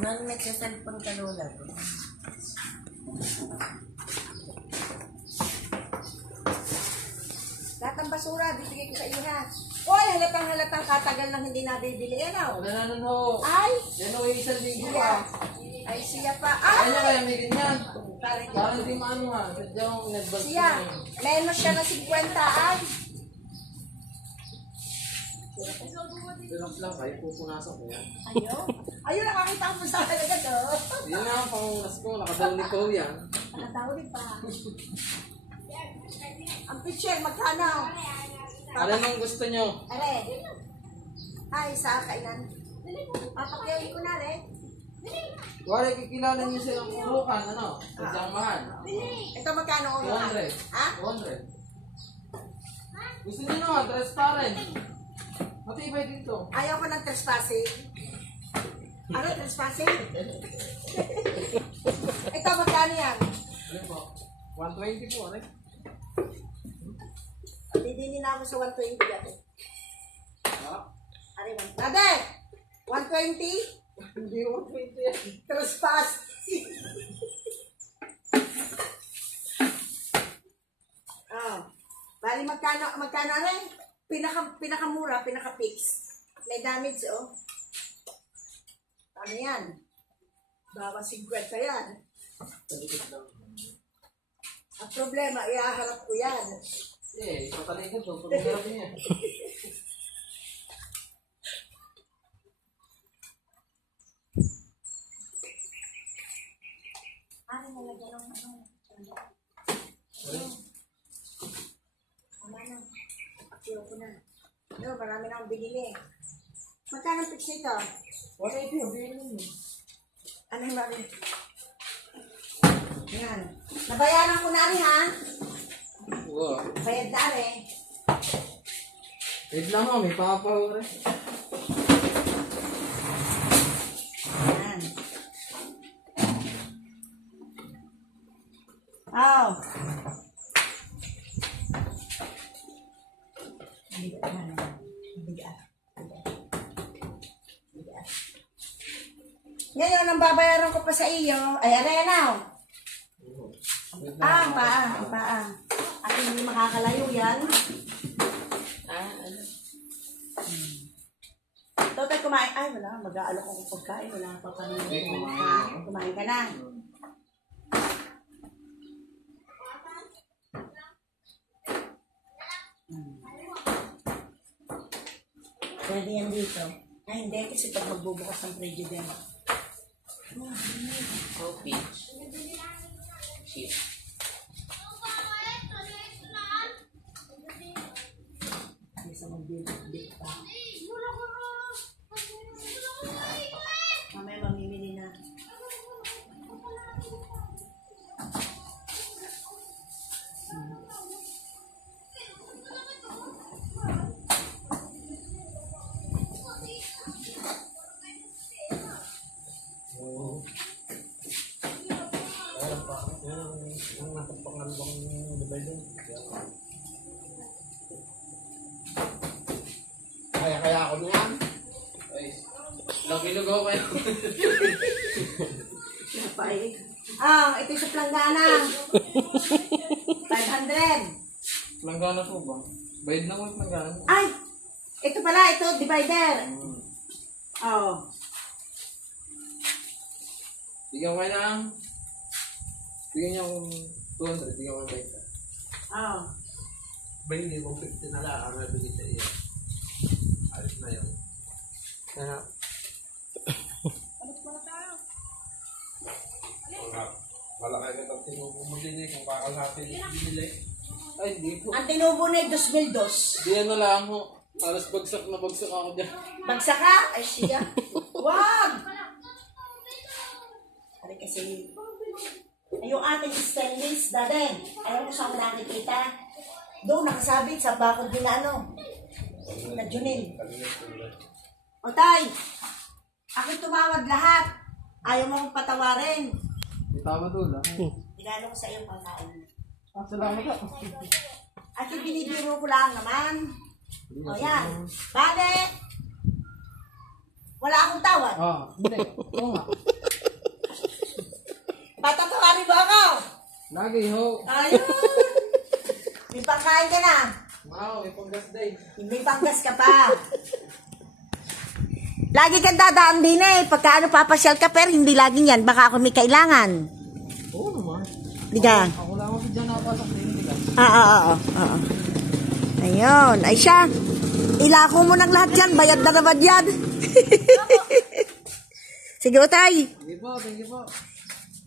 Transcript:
Nang nagsasalpang kalula. Lahat ng basura, bibigay ko sa iyo ha. Hoy, halatang katagal nang hindi nabibili. Ano? Gananan ho. Ay! Yan ho, isang linggo Siya. pa. Ay, siya pa. Ay! Kaya kaya may ganyan. Parang Parang di maano ha. Sadyang nag-bag siya. Menos siya ng 50 ay. Tulak lang kayo, pupunasan ko yan. Ayun. Ayun, nakakita ko sa talaga to. Yun nga ang pangunas ko, nakadawli ko yan. Nakatawin pa. Ang picture, magkano? Ano nang gusto nyo? Are. Ay, sa kainan. Papakyayin ko na rin. Wala, kikilala nyo silang urukan, ano? Sadyang mahal. Ito magkano ulo? 200. Ha? 200. Gusto nyo naman, transparent. Matibay dito. Ayaw ko ng trespassing. Ano trespassing? Ito magkano yan? Ano po? 120 po, ano? Didinin na ako sa 120 dati. Ha? Are, Dade! 120? Hindi 120 yan. Trespass! Oh. Bali, magkano rin? Pinakamura, pinaka-fix. May damage, oh. Ano yan? Bawa 50 yan. Ang problema, iaharap ko yan. Eh, patalay ka to. Pag-harap niya. Ano nalagyan ng ano? Wala na. Pakilo ko na. No, marami na akong binili. Magkano ang fix nito? 180, ang bilhin mo. Ano yung mami? Yan. Nabayaran ko na rin, ha? Oo. Bayad na rin. Wait lang mo, may papahuri. Yan. Oh. Bigat na. Bigat. Ngayon, ang babayaran ko pa sa iyo, ay arena. Ang paa. At hindi makakalayo yan. Ano? Total kumain. Ay, wala. Mag-aalok ako pagkain. Wala pa kami. Kumain ka na. Pwede yan dito. Ay, hindi. Kasi pag magbubukas ng prejudice. Coffee. Shit. Ay, sa magbibig pa. Mamaya mamimili na. Ang nakapangalawang libay doon. Kaya ako na yan. Ay, nakilugaw kayo. Ito yung sa planggana. 500. Langgana po ba? Bayad na mo yung langgana. Ay! Ito pala, ito, divider. Oh. Bigyan ko na. Bigyan niya akong 200. Bigyan ko na bayad. Oh. Ba hindi mo 50 na lang ang nabigay sa iyo. Ayos na yun. Kaya, Wala kayo katang tinubo mo din kung kakalapin binili. ay hindi po. Ang tinubo na yung 2002. Di ano lang ho. Alas bagsak na bagsak ako dyan. Bagsak ka? Ay, siya. Wag! Ari kasi, yung ating stainless, dade, ayaw mo saan nakikita. Doon, nakasabit sa bakod din na ano. Na Junil. O tay, ako'y tumawad lahat. Ayaw mo akong patawarin. Di tama doon lang. Regalo ko sa iyo pagkain. Salamat ka. At yung binibiro ko lang naman. O yan. Bale! Wala akong tawad. Hindi. Oo nga. Patatawarin mo ako. Lagi ho. Ayun. May pangkain ka na. Wow, may panggas day. May panggas ka pa. Lagi kang dadaan din eh. Pagka papasyal ka, pero hindi laging yan. Baka ako may kailangan. Oo naman. Di ka? Ako lang ako dyan nakapasok din. Hindi ka? Oo. Ayun. Ay siya. Ilako mo ng lahat yan. Bayad na naman yan. Sige, Utay. Thank you po.